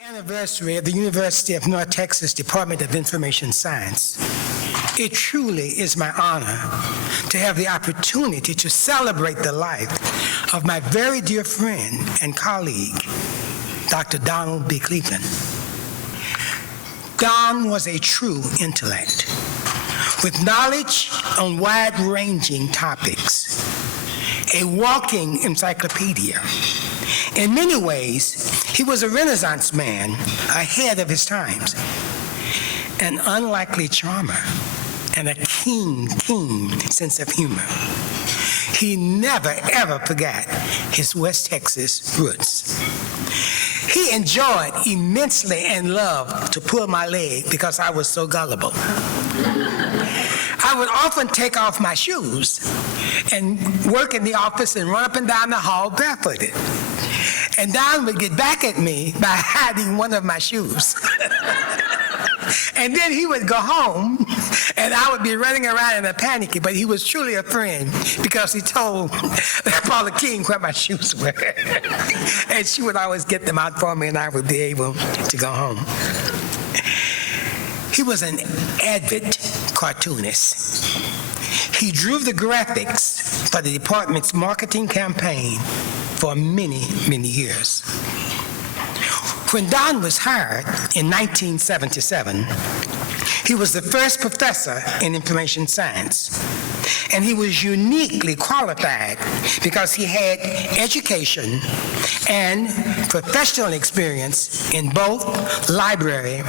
Anniversary of the University of North Texas Department of Information Science. It truly is my honor to have the opportunity to celebrate the life of my very dear friend and colleague, Dr. Donald B. Cleveland. Don was a true intellect with knowledge on wide-ranging topics, a walking encyclopedia. In many ways, he was a Renaissance man ahead of his times, an unlikely charmer, and a keen sense of humor. He never, ever forgot his West Texas roots. He enjoyed immensely and loved to pull my leg because I was so gullible. I would often take off my shoes and work in the office and run up and down the hall barefooted. And Don would get back at me by hiding one of my shoes. And then he would go home, and I would be running around in a panic, but he was truly a friend because he told Paula King where my shoes were. And she would always get them out for me, and I would be able to go home. He was an avid cartoonist. He drew the graphics for the department's marketing campaign for many, many years. When Don was hired in 1977, he was the first professor in information science, and he was uniquely qualified because he had education and professional experience in both library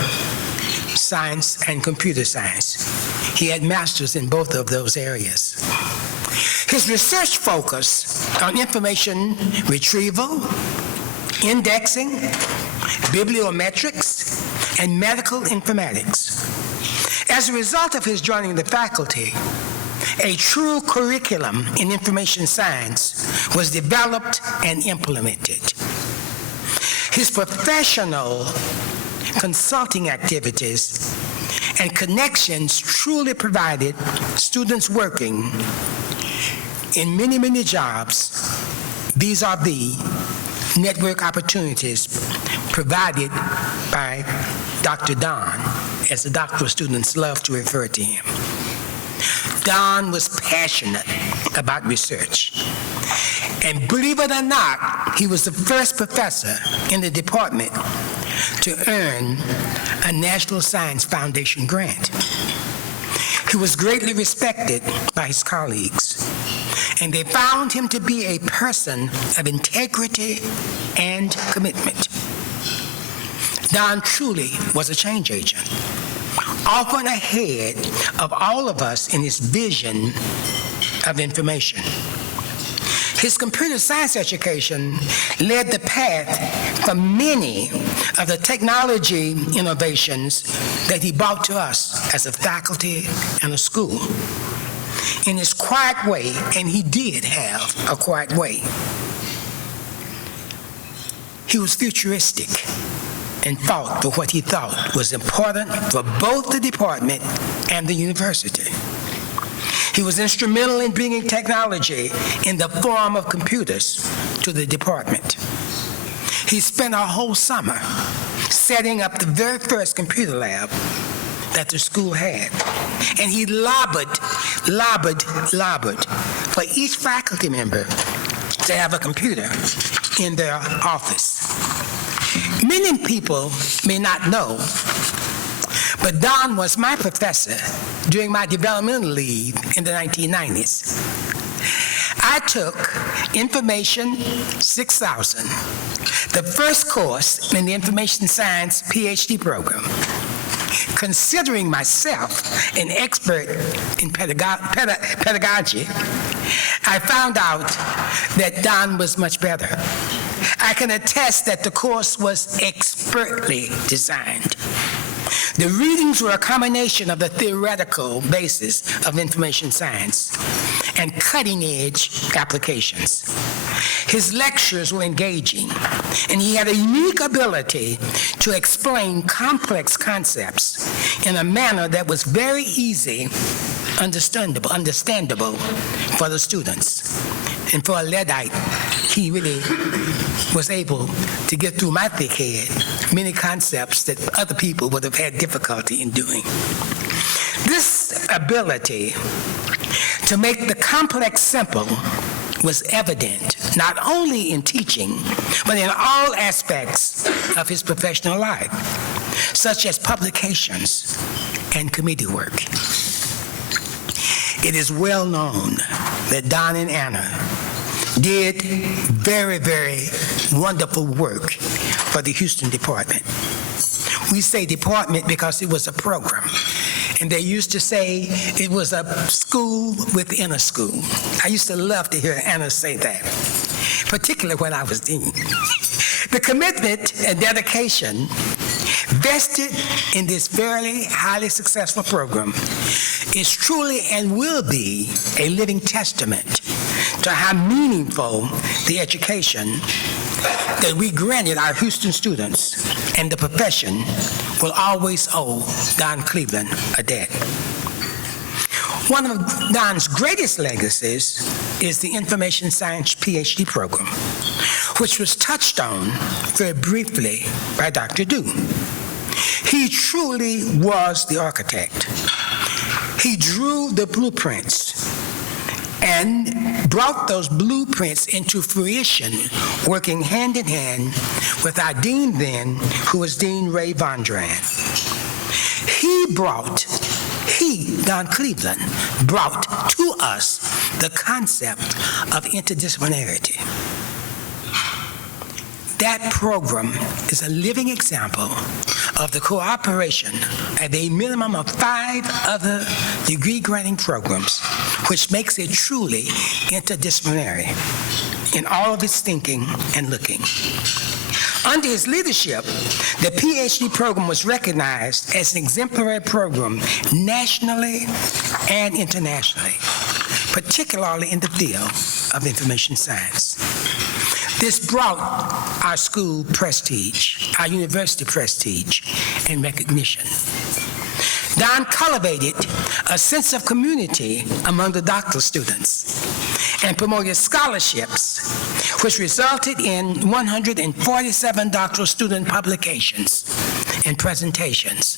science and computer science. He had masters in both of those areas. His research focused on information retrieval, indexing, bibliometrics, and medical informatics. As a result of his joining the faculty, a true curriculum in information science was developed and implemented. His professional consulting activities and connections truly provided students working in many, many jobs vis-a-vis network opportunities provided by Dr. Don, as the doctoral students love to refer to him. Don was passionate about research. And believe it or not, he was the first professor in the department to earn a National Science Foundation grant. He was greatly respected by his colleagues, and they found him to be a person of integrity and commitment. Don truly was a change agent, often ahead of all of us in his vision of information. His computer science education led the path for many of the technology innovations that he brought to us as a faculty and a school. In his quiet way, and he did have a quiet way, he was futuristic and fought for what he thought was important for both the department and the university. He was instrumental in bringing technology in the form of computers to the department. He spent a whole summer setting up the very first computer lab that the school had. And he lobbied for each faculty member to have a computer in their office. Many people may not know, but Don was my professor during my developmental leave in the 1990s. I took Information 6000, the first course in the Information Science PhD program. Considering myself an expert in pedagogy, I found out that Don was much better. I can attest that the course was expertly designed. The readings were a combination of the theoretical basis of information science and cutting-edge applications. His lectures were engaging, and he had a unique ability to explain complex concepts in a manner that was very easy, understandable for the students. And for a Luddite, he really was able to get through my thick head many concepts that other people would have had difficulty in doing. This ability to make the complex simple was evident not only in teaching, but in all aspects of his professional life, such as publications and committee work. It is well known that Don and Anna did very, very wonderful work for the Houston department. We say department because it was a program. And they used to say it was a school within a school. I used to love to hear Anna say that, particularly when I was dean. The commitment and dedication vested in this fairly highly successful program is truly and will be a living testament to how meaningful the education that we granted our Houston students and the profession will always owe Don Cleveland a debt. One of Don's greatest legacies is the Information Science PhD program, which was touched on very briefly by Dr. Dew. He truly was the architect. He drew the blueprints and brought those blueprints into fruition, working hand in hand with our dean then, who was Dean Ray Vondran. Don Cleveland, brought to us the concept of interdisciplinarity. That program is a living example of the cooperation of a minimum of 5 other degree-granting programs, which makes it truly interdisciplinary in all of its thinking and looking. Under his leadership, the PhD program was recognized as an exemplary program nationally and internationally, particularly in the field of information science. This brought our school prestige, our university prestige, and recognition. Don cultivated a sense of community among the doctoral students and promoted scholarships, which resulted in 147 doctoral student publications and presentations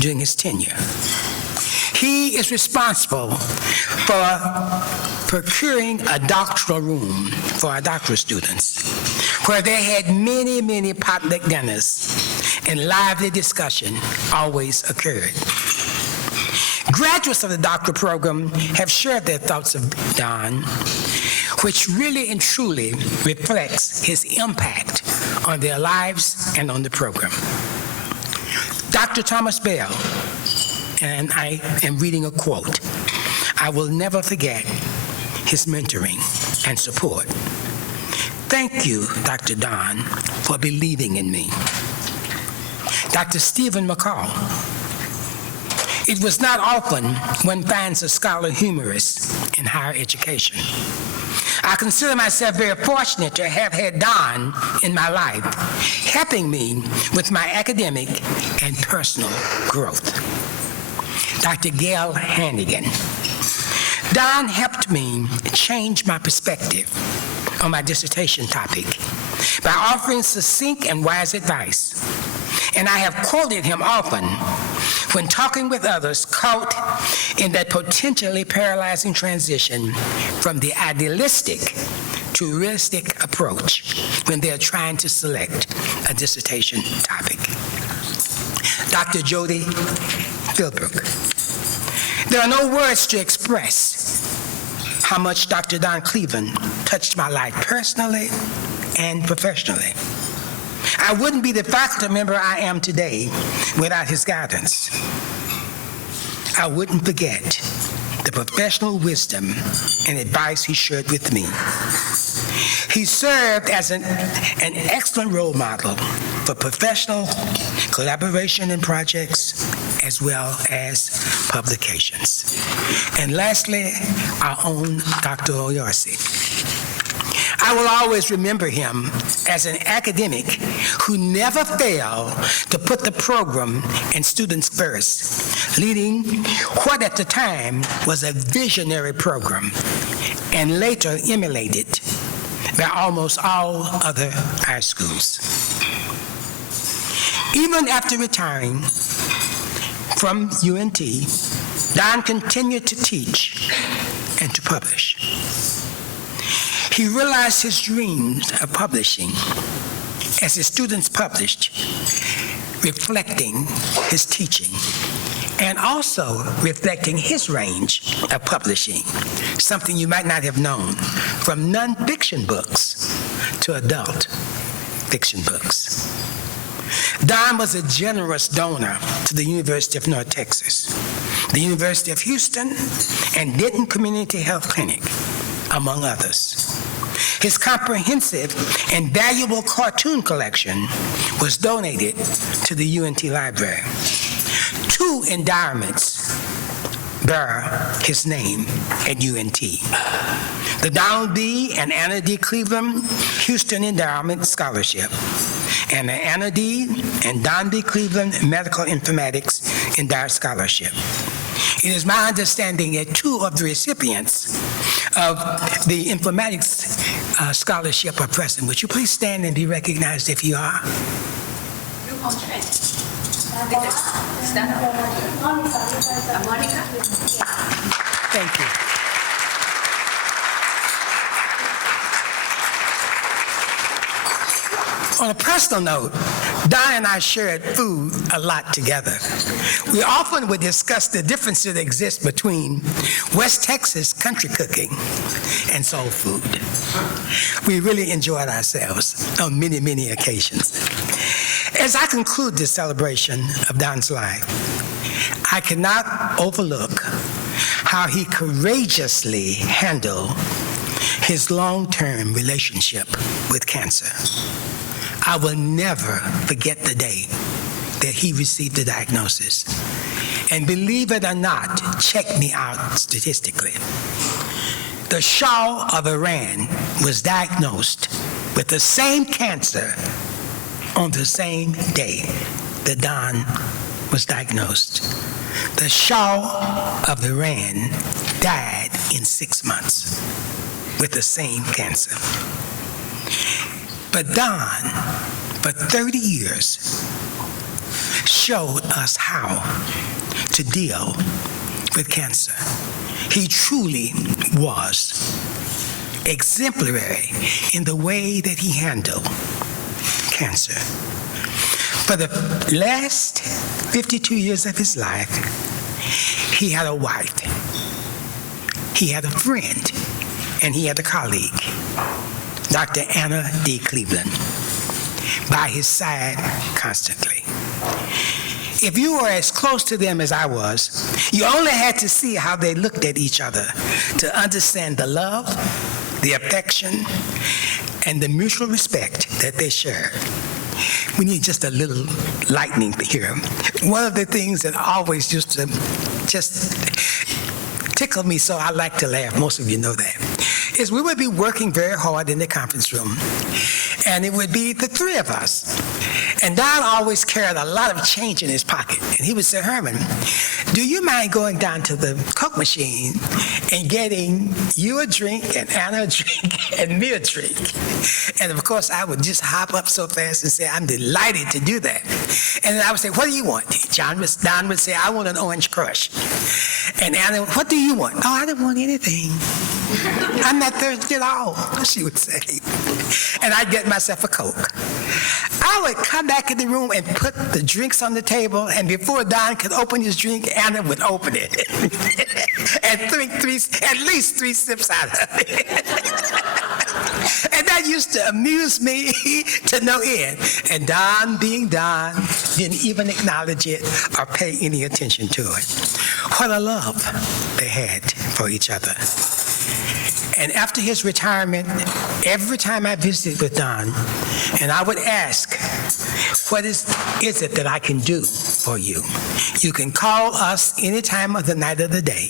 during his tenure. He is responsible for procuring a doctoral room for our doctoral students, where they had many, many potluck dinners and lively discussion always occurred. Graduates of the doctoral program have shared their thoughts of Don, which really and truly reflects his impact on their lives and on the program. Dr. Thomas Bell, and I am reading a quote, "I will never forget his mentoring and support. Thank you, Dr. Don, for believing in me." Dr. Stephen McCall, "It was not often one finds a scholar humorist in higher education. I consider myself very fortunate to have had Don in my life, helping me with my academic and personal growth." Dr. Gail Hannigan, "Don helped me change my perspective on my dissertation topic by offering succinct and wise advice. And I have quoted him often when talking with others caught in that potentially paralyzing transition from the idealistic to realistic approach when they're trying to select a dissertation topic." Dr. Jody Philbrook, "There are no words to express how much Dr. Don Cleveland touched my life personally and professionally. I wouldn't be the faculty member I am today without his guidance. I wouldn't forget the professional wisdom and advice he shared with me. He served as an excellent role model for professional collaboration in projects as well as publications. And lastly, our own Dr. Oyarsi. I will always remember him as an academic who never failed to put the program and students first, leading what at the time was a visionary program and later emulated by almost all other high schools. Even after retiring from UNT, Don continued to teach and to publish. He realized his dreams of publishing as his students published, reflecting his teaching and also reflecting his range of publishing, something you might not have known, from nonfiction books to adult fiction books. Don was a generous donor to the University of North Texas, the University of Houston, and Denton Community Health Clinic, among others. His comprehensive and valuable cartoon collection was donated to the UNT Library. 2 endowments bear his name at UNT. The Donald B. and Anna D. Cleveland Houston Endowment Scholarship, and the Anna D. and Don B. Cleveland Medical Informatics Endowed Scholarship. It is my understanding that 2 of the recipients of the informatics scholarship are present. Would you please stand and be recognized if you are? Stand up. Monica. Thank you. On a personal note, Don and I shared food a lot together. We often would discuss the differences that exist between West Texas country cooking and soul food. We really enjoyed ourselves on many, many occasions. As I conclude this celebration of Don's life, I cannot overlook how he courageously handled his long-term relationship with cancer. I will never forget the day that he received the diagnosis. And believe it or not, check me out statistically. The Shah of Iran was diagnosed with the same cancer on the same day that Don was diagnosed. The Shah of Iran died in 6 months with the same cancer. But Don, for 30 years, showed us how to deal with cancer. He truly was exemplary in the way that he handled cancer. For the last 52 years of his life, he had a wife, he had a friend, and he had a colleague, Dr. Anna D. Cleveland, by his side constantly. If you were as close to them as I was, you only had to see how they looked at each other to understand the love, the affection, and the mutual respect that they shared. We need just a little lightning here. One of the things that always used to just tickle me so I like to laugh, most of you know that, is we would be working very hard in the conference room, and it would be the 3 of us. And Don always carried a lot of change in his pocket. And he would say, Herman, do you mind going down to the Coke machine and getting you a drink and Anna a drink and me a drink? And of course, I would just hop up so fast and say, I'm delighted to do that. And then I would say, what do you want? Don would say, I want an Orange Crush. And Anna, what do you want? Oh, I don't want anything. I'm not thirsty at all, she would say. And I'd get myself a Coke. I would come back in the room and put the drinks on the table, and before Don could open his drink, Anna would open it and drink at least 3 sips out of it. And that used to amuse me to no end. And Don, being Don, didn't even acknowledge it or pay any attention to it. What a love they had for each other. And after his retirement, every time I visited with Don, and I would ask, what is it that I can do for you? You can call us any time of the night or the day.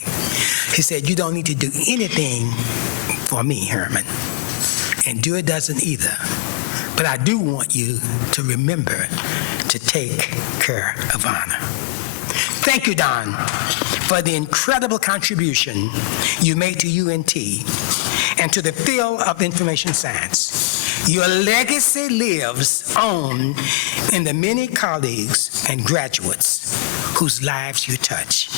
He said, you don't need to do anything for me, Herman. And Dewey doesn't either. But I do want you to remember to take care of Anna. Thank you, Don, for the incredible contribution you made to UNT and to the field of information science. Your legacy lives on in the many colleagues and graduates whose lives you touch.